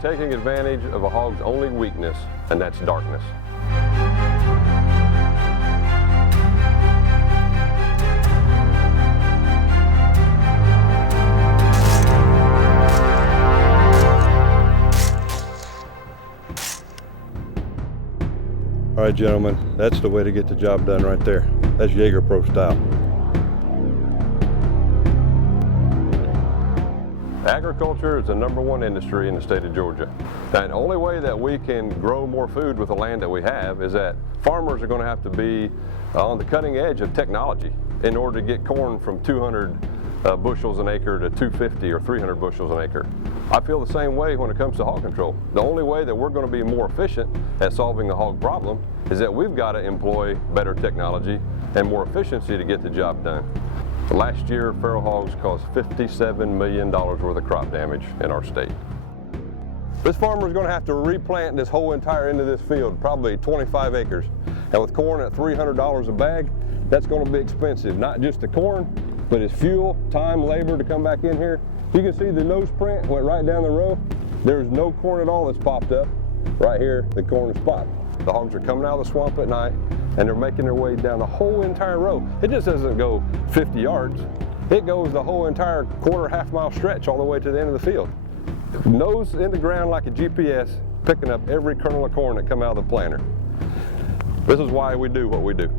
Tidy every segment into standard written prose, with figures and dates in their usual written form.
taking advantage of a hog's only weakness, and that's darkness. All right, gentlemen, that's the way to get the job done right there. That's Jager Pro style. Agriculture is the #1 industry in the state of Georgia. And the only way that we can grow more food with the land that we have is that farmers are going to have to be on the cutting edge of technology in order to get corn from 200 bushels an acre to 250 or 300 bushels an acre. I feel the same way when it comes to hog control. The only way that we're going to be more efficient at solving the hog problem is that we've got to employ better technology and more efficiency to get the job done. Last year, feral hogs caused $57 million worth of crop damage in our state. This farmer is going to have to replant this whole entire end of this field, probably 25 acres. And with corn at $300 a bag, that's going to be expensive. Not just the corn, but it's fuel, time, labor to come back in here. You can see the nose print went right down the row. There's no corn at all that's popped up. Right here, the corn is popped. The hogs are coming out of the swamp at night, and they're making their way down the whole entire row. It just doesn't go 50 yards. It goes the whole entire quarter, half-mile stretch all the way to the end of the field. Nose in the ground like a GPS, picking up every kernel of corn that come out of the planter. This is why we do what we do.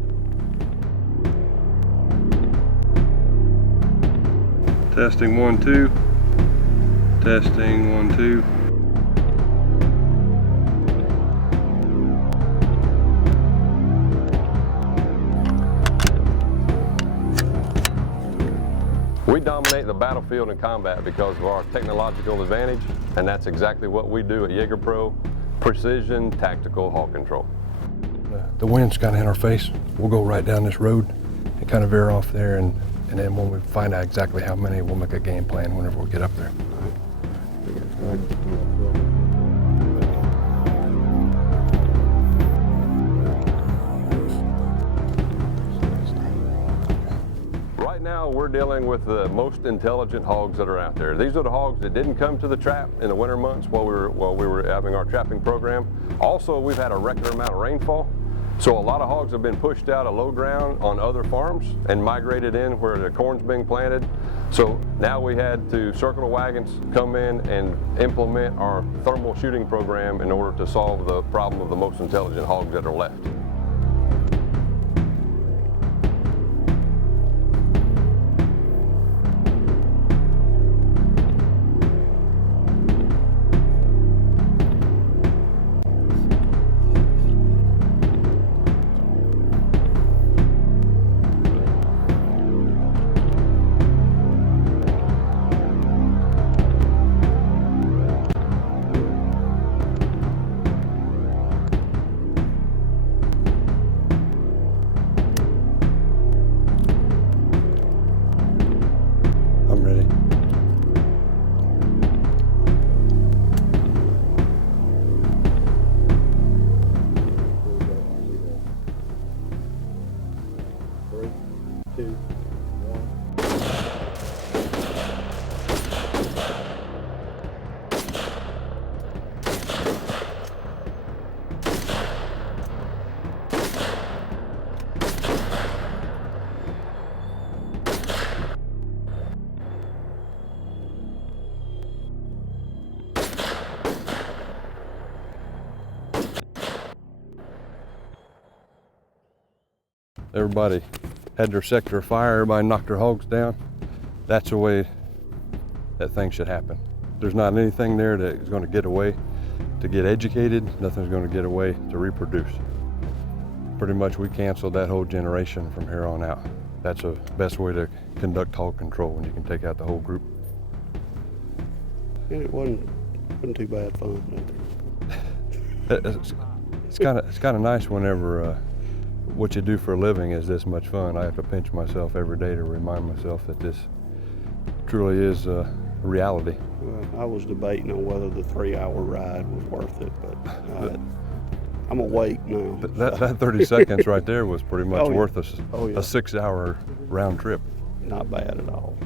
Testing 1, 2. Testing 1, 2. We dominate the battlefield in combat because of our technological advantage, and that's exactly what we do at Jager Pro, precision tactical hog control. The wind's kind of in our face. We'll go right down this road and kind of veer off there, and then when we find out exactly how many, we'll make a game plan whenever we get up there. Right now, we're dealing with the most intelligent hogs that are out there. These are the hogs that didn't come to the trap in the winter months while we were having our trapping program. Also, we've had a record amount of rainfall. So a lot of hogs have been pushed out of low ground on other farms and migrated in where the corn's being planted. So now we had to circle the wagons, come in and implement our thermal shooting program in order to solve the problem of the most intelligent hogs that are left. I'm ready. Three, two, one. Everybody had their sector of fire, everybody knocked their hogs down. That's the way that thing should happen. There's not anything there that is going to get away to get educated, nothing's going to get away to reproduce. Pretty much we canceled that whole generation from here on out. That's the best way to conduct hog control, when you can take out the whole group. And it wasn't too bad fun either. It's kind of nice whenever what you do for a living is this much fun. I have to pinch myself every day to remind myself that this truly is reality. Well, I was debating on whether the 3-hour ride was worth it, but I'm awake now. That 30 seconds right there was pretty much worth a 6-hour round trip. Not bad at all.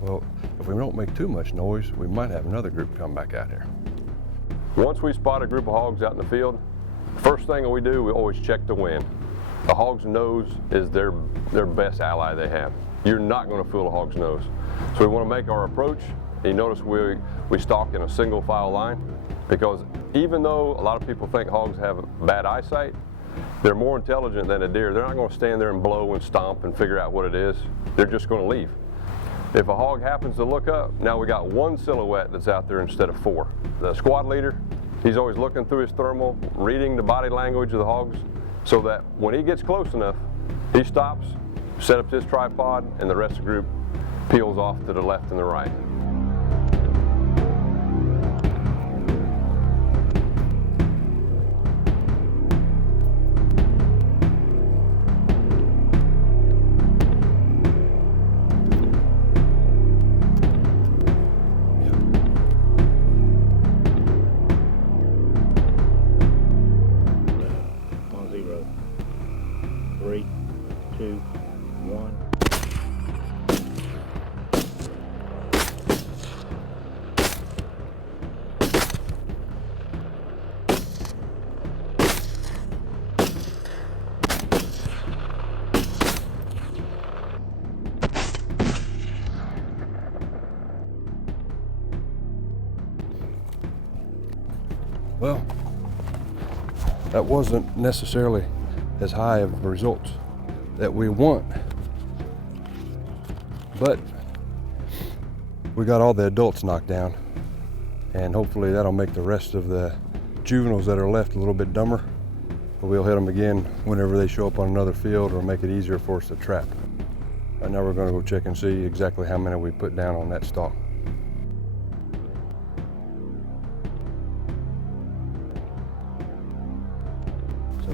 Well, if we don't make too much noise, we might have another group come back out here. Once we spot a group of hogs out in the field, first thing we do, we always check the wind. A hog's nose is their best ally they have. You're not going to fool a hog's nose. So we want to make our approach. And you notice we stalk in a single file line, because even though a lot of people think hogs have bad eyesight, they're more intelligent than a deer. They're not going to stand there and blow and stomp and figure out what it is. They're just going to leave. If a hog happens to look up, now we got one silhouette that's out there instead of four. The squad leader, he's always looking through his thermal, reading the body language of the hogs, so that when he gets close enough, he stops, sets up his tripod, and the rest of the group peels off to the left and the right. On 0. 3, 2, 1. Well, that wasn't necessarily as high of results that we want, but we got all the adults knocked down, and hopefully that'll make the rest of the juveniles that are left a little bit dumber. But we'll hit them again whenever they show up on another field, or make it easier for us to trap. Right now we're going to go check and see exactly how many we put down on that stalk. So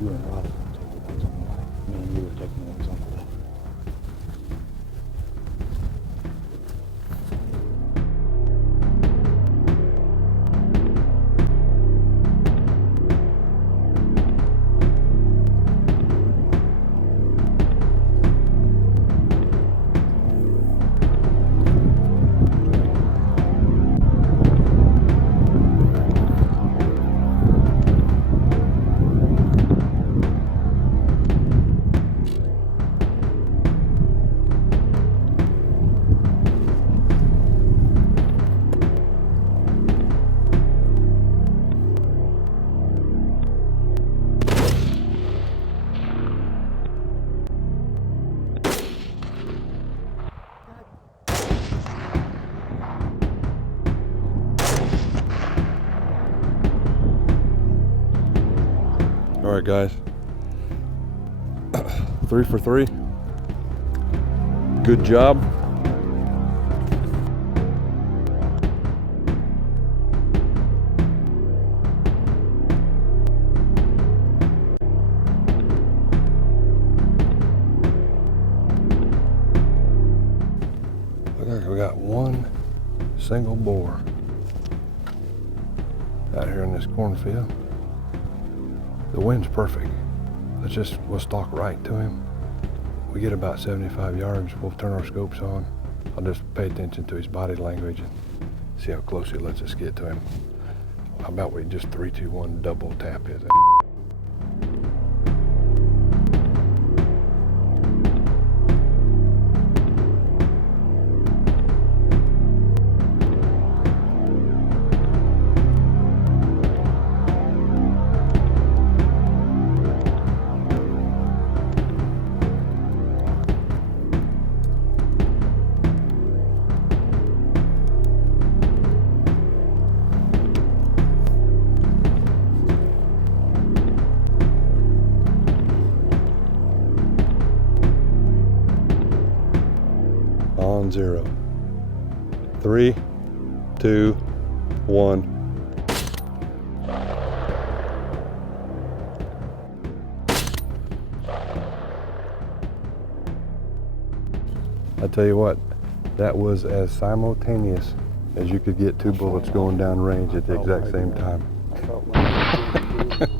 you and Rob were taking ones on the right. Me and you were taking ones on the left. All right, guys. 3 for 3. Good job. Look like we got one single boar out here in this cornfield. The wind's perfect. We'll stalk right to him. We get about 75 yards, we'll turn our scopes on. I'll just pay attention to his body language and see how close he lets us get to him. How about we just 3, 2, 1 double tap his ass? On 0. 3, 2, 1. I tell you what, that was as simultaneous as you could get 2 bullets going down range at the exact same time. I felt like it.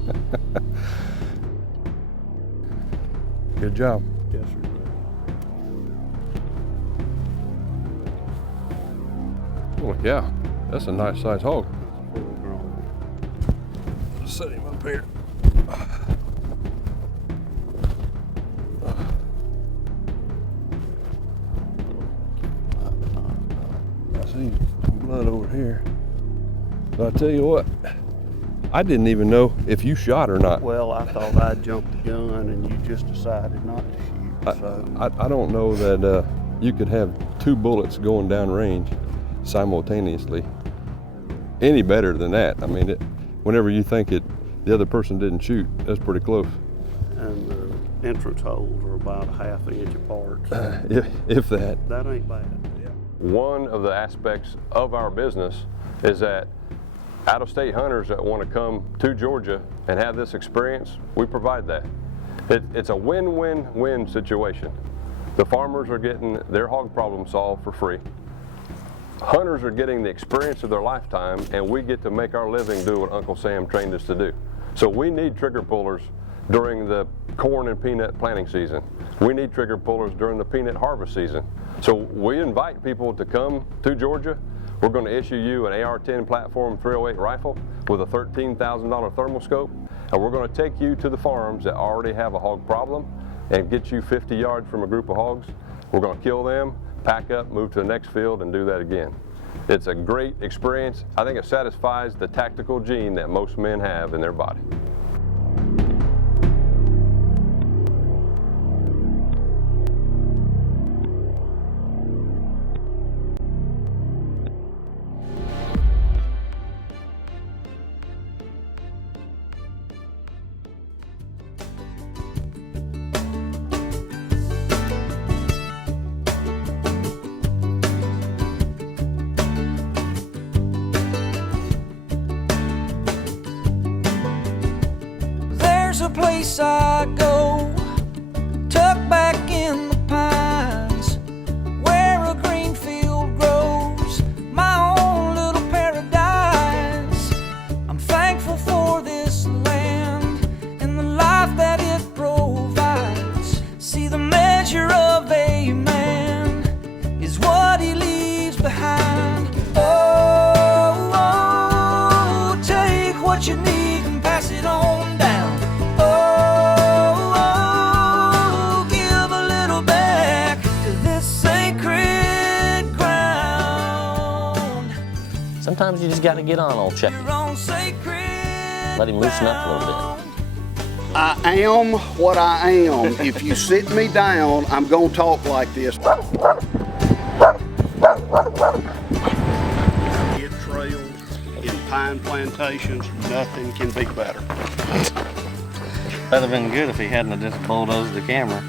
Good job. Yes, sir. Oh yeah, that's a nice size hog. Full grown. set him up here. I see some blood over here. But I tell you what, I didn't even know if you shot or not. Well, I thought I'd jumped the gun and you just decided not to shoot. So I don't know that you could have 2 bullets going down range simultaneously any better than that. I mean, whenever you think the other person didn't shoot, that's pretty close. and the entrance holes are about a ½ inch apart. If that. That ain't bad. One of the aspects of our business is that out-of-state hunters that want to come to Georgia and have this experience, we provide that. It's a win-win-win situation. The farmers are getting their hog problem solved for free. Hunters are getting the experience of their lifetime, and we get to make our living do what Uncle Sam trained us to do. So we need trigger pullers during the corn and peanut planting season. We need trigger pullers during the peanut harvest season. So we invite people to come to Georgia. We're going to issue you an AR-10 Platform 308 rifle with a $13,000 thermal scope, and we're going to take you to the farms that already have a hog problem and get you 50 yards from a group of hogs. We're going to kill them, pack up, move to the next field, and do that again. It's a great experience. I think it satisfies the tactical gene that most men have in their body. There's a place I go, tucked back in the pines, where a green field grows, my own little paradise. I'm thankful for this land and the life that it provides. See, the measure of a man is what he leaves behind. Oh, oh, take what you need and pass it on down. Sometimes you just got to get on old Chucky. Let him loosen up a little bit. I am what I am. If you sit me down, I'm gonna talk like this. In trails, in pine plantations, nothing can be better. That'd have been good if he hadn't have just bulldozed the camera.